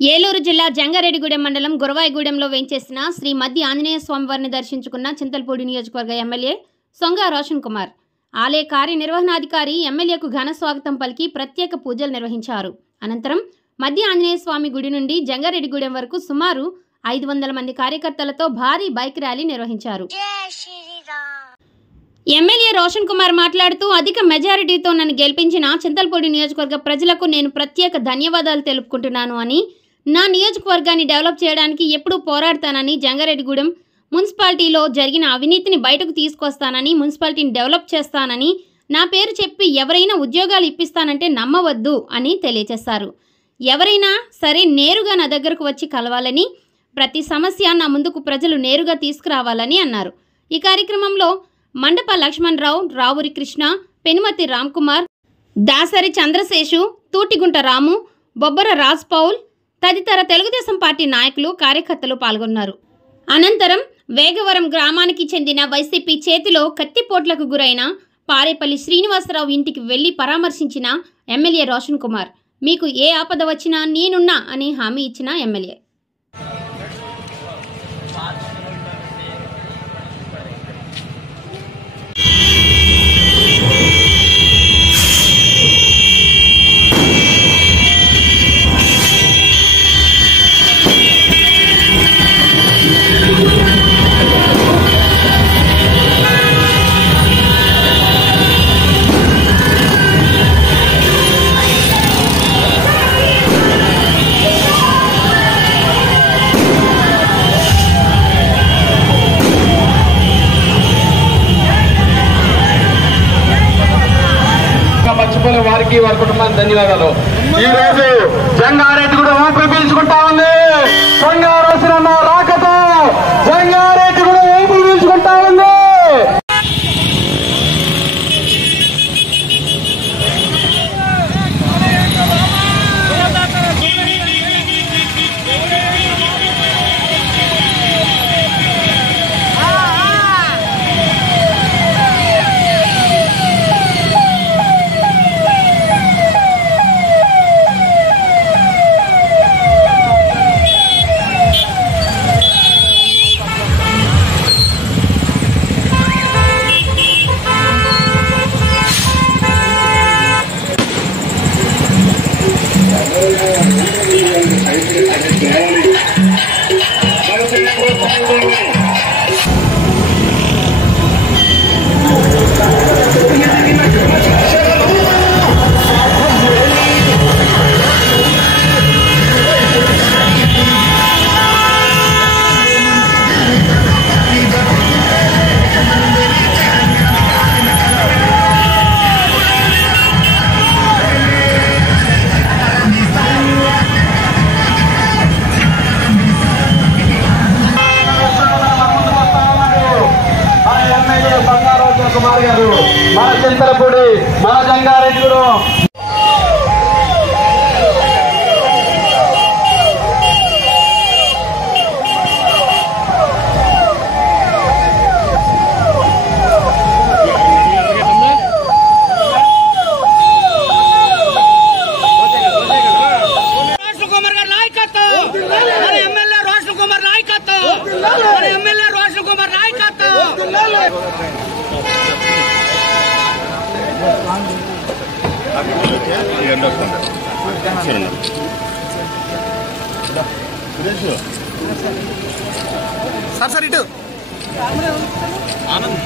ఏలూరు జిల్లా జంగారెడ్డిగూడెం మండలం గురవాయిగూడెంలో వేంచేసిన శ్రీ మధ్య ఆంజనేయ స్వామివారిని దర్శించుకున్న చింతలపూడి నియోజకవర్గ ఎమ్మెల్యే సొంగ రోషన్ కుమార్. ఆలయ కార్యనిర్వహణాధికారి ఎమ్మెల్యేకు ఘన స్వాగతం పలికి ప్రత్యేక పూజలు నిర్వహించారు. అనంతరం మధ్య ఆంజనేయ స్వామి గుడి నుండి జంగారెడ్డిగూడెం వరకు సుమారు 500 మంది కార్యకర్తలతో భారీ బైక్ ర్యాలీ నిర్వహించారు. ఎమ్మెల్యే రోషన్ కుమార్ మాట్లాడుతూ, అధిక మెజారిటీతో నన్ను గెలిపించిన చింతలపూడి నియోజకవర్గ ప్రజలకు నేను ప్రత్యేక ధన్యవాదాలు తెలుపుకుంటున్నాను అని, నా నియోజకవర్గాన్ని డెవలప్ చేయడానికి ఎప్పుడూ పోరాడతానని, జంగారెడ్డిగూడెం మున్సిపాలిటీలో జరిగిన అవినీతిని బయటకు తీసుకొస్తానని, మున్సిపాలిటీని డెవలప్ చేస్తానని, నా పేరు చెప్పి ఎవరైనా ఉద్యోగాలు ఇప్పిస్తానంటే నమ్మవద్దు అని తెలియజేశారు. ఎవరైనా సరే నేరుగా నా దగ్గరకు వచ్చి కలవాలని, ప్రతి సమస్య నా ముందుకు ప్రజలు నేరుగా తీసుకురావాలని అన్నారు. ఈ కార్యక్రమంలో మండప లక్ష్మణరావు, రావురి కృష్ణ, పెనుమతి రామ్కుమార్, దాసరి చంద్రశేషు, తూటిగుంట రాము, బొబ్బర రాజ్ పౌల్ తదితర తెలుగుదేశం పార్టీ నాయకులు, కార్యకర్తలు పాల్గొన్నారు. అనంతరం వేగవరం గ్రామానికి చెందిన వైసీపీ చేతిలో కత్తిపోట్లకు గురైన పారేపల్లి శ్రీనివాసరావు ఇంటికి వెళ్లి పరామర్శించిన ఎమ్మెల్యే రోషన్ కుమార్, మీకు ఏ ఆపద వచ్చినా నేనున్నా అని హామీ ఇచ్చిన ఎమ్మెల్యే మర్చిపోలే వారికి, వారి కుటుంబానికి ధన్యవాదాలు. ఈ రోజు జంగారెడ్డిగూడెం ఊపిరి పీల్చుకుంటా ఉంది. సంగారోసిన రాకతో జంగారెడ్డిగూడెం ఊపిరి పీల్చుకుంటా ఉంది. కుమార్ గారు మన చింతలపూడి, మన జంగారెడ్డిగూడెం సార్ ఇటు ఆనంద్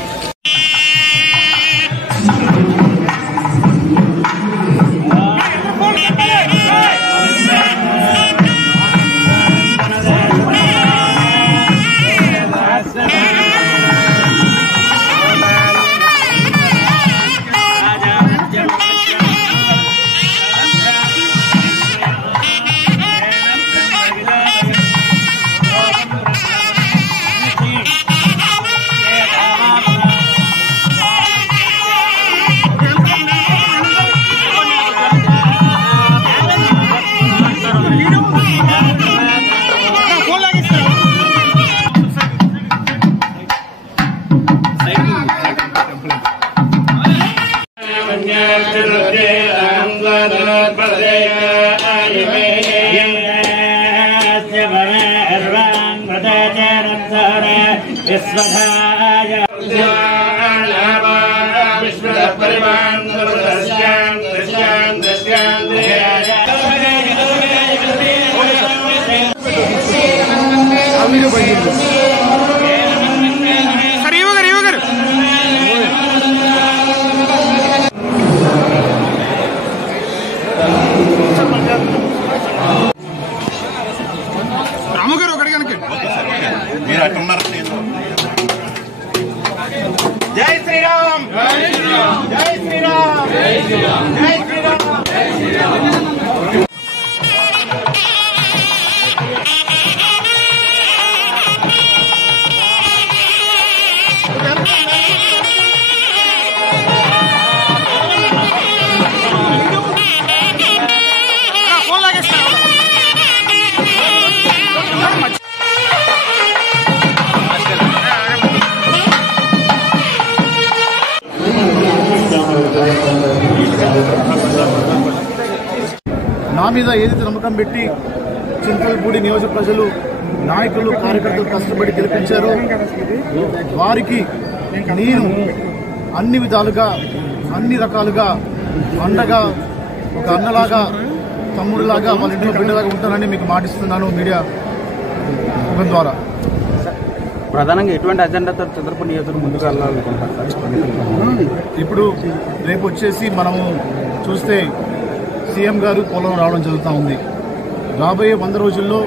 జై శ్రీరామ్ జై శ్రీరామ్ జై శ్రీరామ్ జై శ్రీరామ్ జై శ్రీరామ్ జై శ్రీరామ్. నా మీద ఏదైతే నమ్మకం పెట్టి చింతలపూడి నియోజక ప్రజలు నాయకులు కార్యకర్తలు కష్టపడి గెలిపించారో వారికి నేను అన్ని విధాలుగా అన్ని రకాలుగా అండగా ఒక అన్నలాగా తమ్ముడిలాగా వాళ్ళ ఇంట్లో బిడ్డలాగా ఉంటానని మీకు మాటిస్తున్నాను మీడియా ముఖం ద్వారా. ప్రధానంగా ఎటువంటి అజెండాతో చంద్రపూడి నియోజకవర్గం ముందుకు వెళ్ళాలనుకుంటున్నారు? ఇప్పుడు రేపు వచ్చేసి మనము చూస్తే సీఎం గారు పోలవరం రావడం జరుగుతూ ఉంది. రాబోయే 100 రోజుల్లో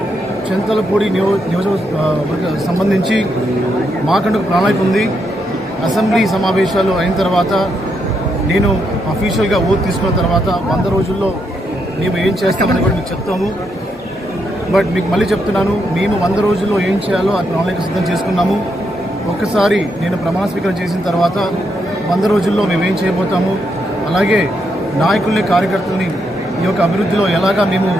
చింతలపూడి నియోజకవర్గ సంబంధించి మాకంటూ ప్రణాళిక ఉంది. అసెంబ్లీ సమావేశాలు అయిన తర్వాత నేను అఫీషియల్గా ఓట్ తీసుకున్న తర్వాత 100 రోజుల్లో మేము ఏం చేస్తామని కూడా మీకు చెప్తాము. బట్ మీకు మళ్ళీ చెప్తున్నాను, మేము 100 రోజుల్లో ఏం చేయాలో ఆ ప్రణాళిక సిద్ధం చేసుకున్నాము. ఒక్కసారి నేను ప్రమాణ స్వీకారం చేసిన తర్వాత 100 రోజుల్లో మేమేం చేయబోతాము, అలాగే నాయకుల్ని కార్యకర్తల్ని ఈ యొక్క అభివృద్ధిలో ఎలాగా మేము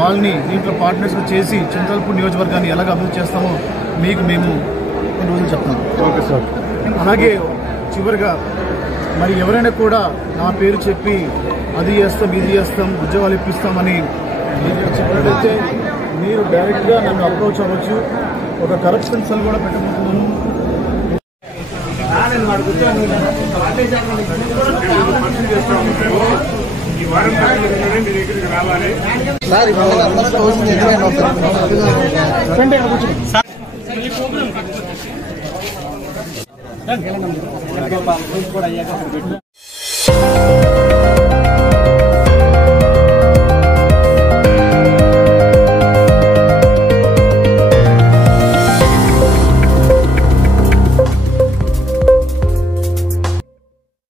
వాళ్ళని దీంట్లో పార్ట్నర్స్గా చేసి చింతలపూడి నియోజకవర్గాన్ని ఎలాగ అభివృద్ధి చేస్తామో మీకు మేము కొన్ని రోజులు చెప్తాము. Okay sir. అలాగే చివరిగా మరి ఎవరైనా కూడా నా పేరు చెప్పి అది చేస్తాం ఇది చేస్తాం ఉద్యోగాలు ఇప్పిస్తామని చెప్పినట్లయితే మీరు డైరెక్ట్గా నన్ను అప్రోచ్ అవ్వచ్చు. ఒక కరప్షన్ సెల్ కూడా పెట్టబోతున్నాను. సార్